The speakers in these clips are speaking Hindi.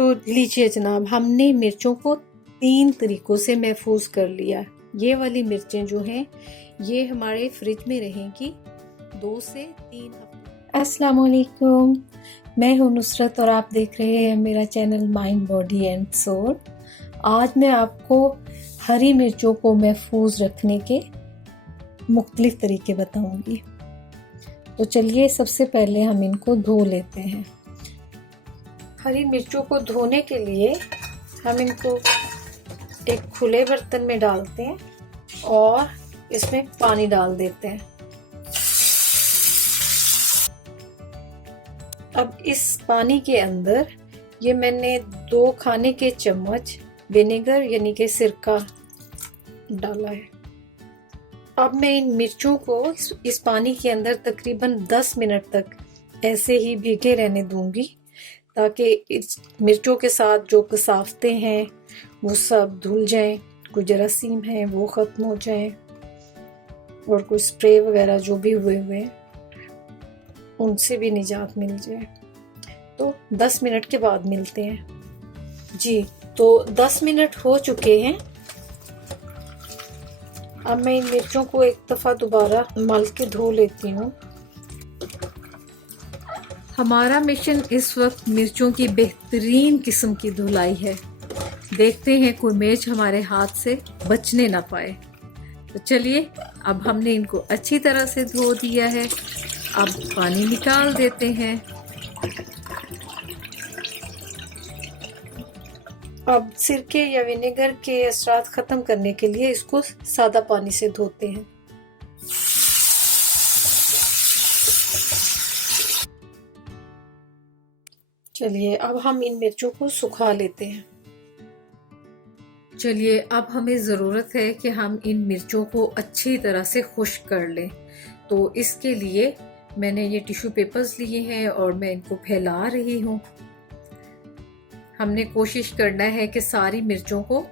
तो लीजिए जनाब, हमने मिर्चों को 3 तरीकों से महफूज कर लिया। ये वाली मिर्चें जो हैं ये हमारे फ्रिज में रहेंगी 2 से 3 हफ्ते। अस्सलाम वालेकुम, मैं हूँ नुसरत और आप देख रहे हैं मेरा channel Mind Body and Soul. आज मैं आपको हरी मिर्चों को महफूज रखने के मुख्तलिफ तरीके बताऊंगी। तो चलिए सबसे पहले हम इनको धो लेते हैं। हरी मिर्चों को धोने के लिए हम इनको एक खुले बर्तन में डालते हैं और इसमें पानी डाल देते हैं। अब इस पानी के अंदर ये मैंने 2 खाने के चम्मच विनेगर यानी कि सिरका डाला है। अब मैं इन मिर्चों को इस पानी के अंदर तकरीबन 10 मिनट तक ऐसे ही भीगे रहने दूंगी ताकि इस मिर्चों के साथ जो कसावतें हैं वो सब धुल जाएं, कोई जरासीम है वो ख़त्म हो जाएं और कोई स्प्रे वगैरह जो भी हुए हैं उनसे भी निजात मिल जाए। तो 10 मिनट के बाद मिलते हैं जी। तो 10 मिनट हो चुके हैं। अब मैं इन मिर्चों को एक दफ़ा दोबारा मल के धो लेती हूँ। हमारा मिशन इस वक्त मिर्चों की बेहतरीन किस्म की धुलाई है। देखते हैं कोई मिर्च हमारे हाथ से बचने ना पाए। तो चलिए, अब हमने इनको अच्छी तरह से धो दिया है। अब पानी निकाल देते हैं। अब सिरके या विनेगर के असरात ख़त्म करने के लिए इसको सादा पानी से धोते हैं। चलिए, अब हम इन मिर्चों को सुखा लेते हैं। चलिए, अब हमें ज़रूरत है कि हम इन मिर्चों को अच्छी तरह से खुश्क कर लें। तो इसके लिए मैंने ये टिश्यू पेपर्स लिए हैं और मैं इनको फैला रही हूँ। हमने कोशिश करना है कि सारी मिर्चों को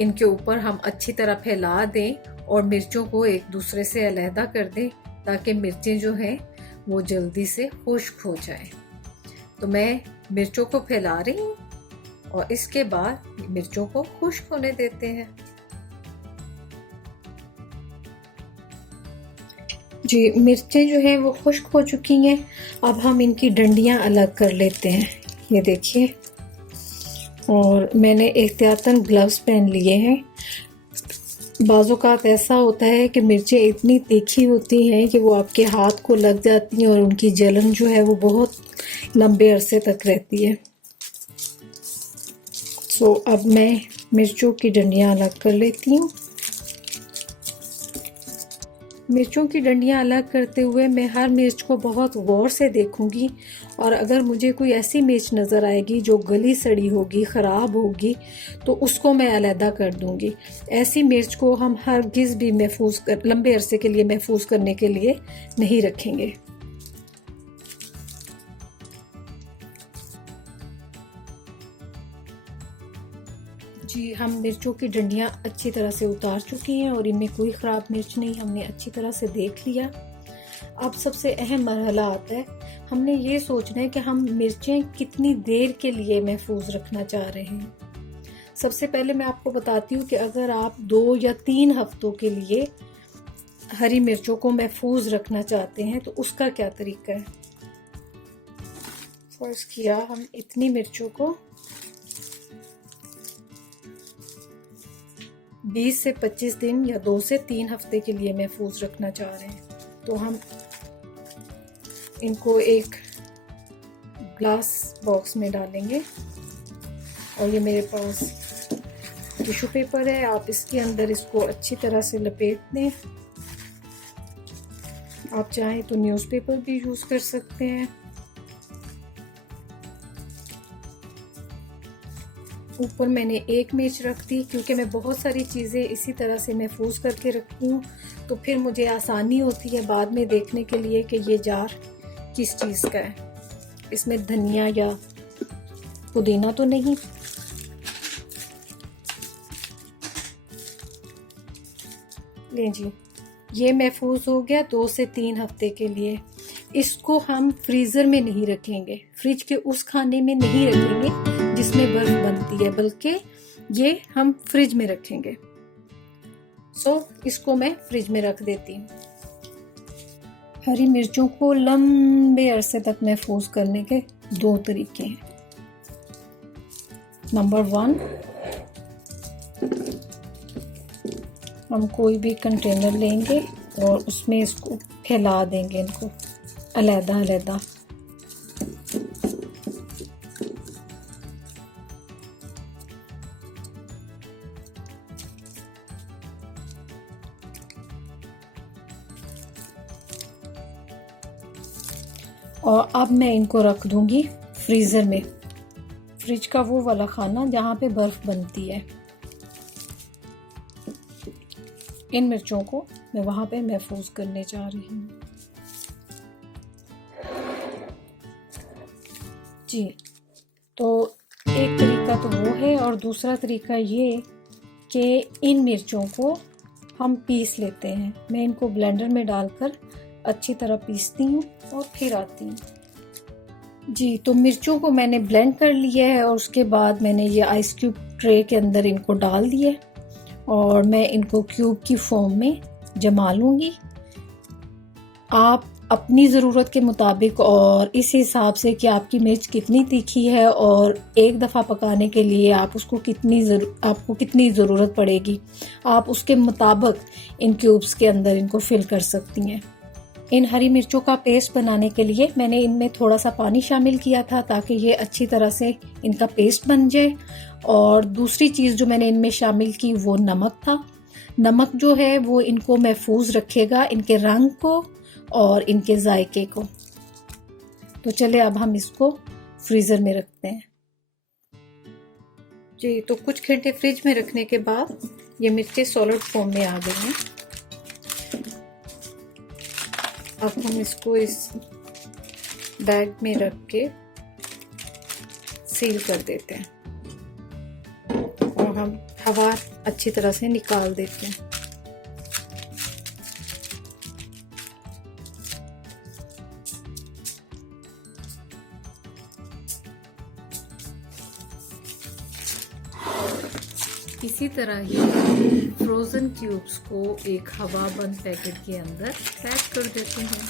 इनके ऊपर हम अच्छी तरह फैला दें और मिर्चों को एक दूसरे से अलहदा कर दें ताकि मिर्चें जो हैं वो जल्दी से खुश्क हो जाएं। तो मैं मिर्चों को फैला रही हूँ और इसके बाद मिर्चों को खुश्क होने देते हैं। जी, मिर्चें जो हैं वो खुश्क हो चुकी हैं। अब हम इनकी डंडियाँ अलग कर लेते हैं। ये देखिए, और मैंने एहतियातन ग्लव्स पहन लिए हैं। बाज़-औक़ात ऐसा होता है कि मिर्चें इतनी तीखी होती हैं कि वो आपके हाथ को लग जाती हैं और उनकी जलन जो है वो बहुत लंबे अरसे तक रहती है। सो अब मैं मिर्चों की डंडियाँ अलग कर लेती हूँ। मिर्चों की डंडियाँ अलग करते हुए मैं हर मिर्च को बहुत गौर से देखूंगी और अगर मुझे कोई ऐसी मिर्च नज़र आएगी जो गली सड़ी होगी, ख़राब होगी, तो उसको मैं अलहदा कर दूंगी। ऐसी मिर्च को हम हरगिज़ भी लंबे अरसे के लिए महफूज करने के लिए नहीं रखेंगे। जी, हम मिर्चों की डंडियाँ अच्छी तरह से उतार चुकी हैं और इनमें कोई ख़राब मिर्च नहीं, हमने अच्छी तरह से देख लिया। अब सबसे अहम मरहला आता है, हमने ये सोचना है कि हम मिर्चें कितनी देर के लिए महफूज रखना चाह रहे हैं। सबसे पहले मैं आपको बताती हूँ कि अगर आप 2 या 3 हफ्तों के लिए हरी मिर्चों को महफूज रखना चाहते हैं तो उसका क्या तरीका है। फर्ज किया हम इतनी मिर्चों को 20 से 25 दिन या 2 से 3 हफ्ते के लिए महफूज रखना चाह रहे हैं, तो हम इनको एक ग्लास बॉक्स में डालेंगे और ये मेरे पास टिश्यू पेपर है। आप इसके अंदर इसको अच्छी तरह से लपेट दें। आप चाहें तो न्यूज़पेपर भी यूज़ कर सकते हैं। ऊपर मैंने एक मिर्च रख दी क्योंकि मैं बहुत सारी चीज़ें इसी तरह से महफूज करके रखती हूँ, तो फिर मुझे आसानी होती है बाद में देखने के लिए कि ये जार किस चीज़ का है, इसमें धनिया या पुदीना तो नहीं। लें जी, ये महफूज हो गया 2 से 3 हफ्ते के लिए। इसको हम फ्रीज़र में नहीं रखेंगे, फ्रिज के उस खाने में नहीं रखेंगे इसमें बर्फ बनती है, बल्कि ये हम फ्रिज में रखेंगे। इसको मैं फ्रिज में रख देती हूँ। हरी मिर्चों को लंबे अरसे तक महफूज करने के 2 तरीके हैं। नंबर 1, हम कोई भी कंटेनर लेंगे और उसमें इसको फैला देंगे, इनको अलग-अलग। और अब मैं इनको रख दूंगी फ्रीज़र में। फ्रिज का वो वाला खाना जहाँ पे बर्फ बनती है। इन मिर्चों को मैं वहाँ पे महफूज करने जा रही हूँ। जी, तो एक तरीका तो वो है, और दूसरा तरीका ये कि इन मिर्चों को हम पीस लेते हैं। मैं इनको ब्लेंडर में डालकर अच्छी तरह पीसती हूँ और फिर आती हूँ। जी, तो मिर्चों को मैंने ब्लेंड कर लिया है और उसके बाद मैंने ये आइस क्यूब ट्रे के अंदर इनको डाल दिया और मैं इनको क्यूब की फॉर्म में जमा लूँगी। आप अपनी ज़रूरत के मुताबिक और इस हिसाब से कि आपकी मिर्च कितनी तीखी है और एक दफ़ा पकाने के लिए आपको कितनी ज़रूरत पड़ेगी, आप उसके मुताबिक इन क्यूब्स के अंदर इनको फिल कर सकती हैं। इन हरी मिर्चों का पेस्ट बनाने के लिए मैंने इनमें थोड़ा सा पानी शामिल किया था ताकि ये अच्छी तरह से इनका पेस्ट बन जाए। और दूसरी चीज़ जो मैंने इनमें शामिल की वो नमक था। नमक जो है वो इनको महफूज रखेगा, इनके रंग को और इनके जायके को। तो चले अब हम इसको फ्रीज़र में रखते हैं। जी, तो कुछ घंटे फ्रिज में रखने के बाद ये मिर्चें सॉलिड फॉर्म में आ गई हैं। अब हम इसको इस बैग में रख के सील कर देते हैं और हम हवा अच्छी तरह से निकाल देते हैं। इसी तरह ही फ्रोज़न क्यूब्स को एक हवाबंद पैकेट के अंदर पैक कर देते हैं।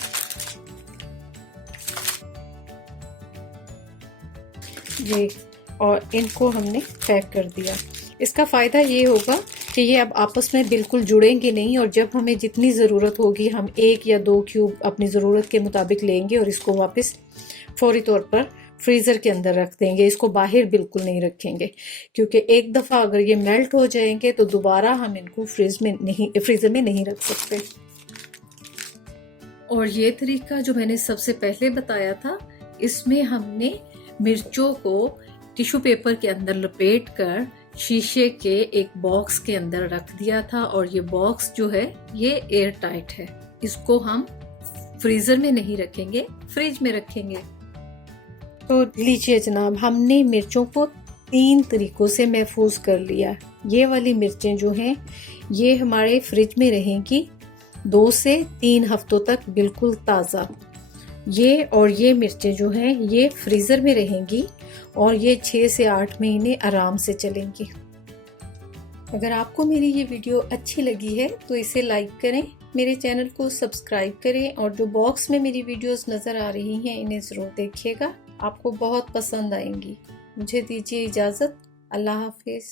ये और इनको हमने पैक कर दिया। इसका फ़ायदा ये होगा कि ये अब आपस में बिल्कुल जुड़ेंगे नहीं और जब हमें जितनी ज़रूरत होगी हम 1 या 2 क्यूब अपनी ज़रूरत के मुताबिक लेंगे और इसको वापस फौरी तौर पर फ्रीज़र के अंदर रख देंगे। इसको बाहर बिल्कुल नहीं रखेंगे, क्योंकि एक दफ़ा अगर ये मेल्ट हो जाएंगे तो दोबारा हम इनको फ्रीज़र में नहीं रख सकते। और ये तरीका जो मैंने सबसे पहले बताया था, इसमें हमने मिर्चों को टिश्यू पेपर के अंदर लपेट कर शीशे के एक बॉक्स के अंदर रख दिया था और ये बॉक्स जो है ये एयर टाइट है। इसको हम फ्रीज़र में नहीं रखेंगे, फ्रिज में रखेंगे। तो लीजिए जनाब, हमने मिर्चों को 3 तरीकों से महफूज कर लिया। ये वाली मिर्चें जो हैं ये हमारे फ्रिज में रहेंगी 2 से 3 हफ्तों तक बिल्कुल ताज़ा। ये मिर्चें जो हैं ये फ्रीज़र में रहेंगी और ये 6 से 8 महीने आराम से चलेंगी। अगर आपको मेरी ये वीडियो अच्छी लगी है तो इसे लाइक करें, मेरे चैनल को सब्सक्राइब करें और जो बॉक्स में मेरी वीडियोस नज़र आ रही हैं इन्हें ज़रूर देखिएगा, आपको बहुत पसंद आएंगी। मुझे दीजिए इजाज़त। अल्लाह हाफिज़।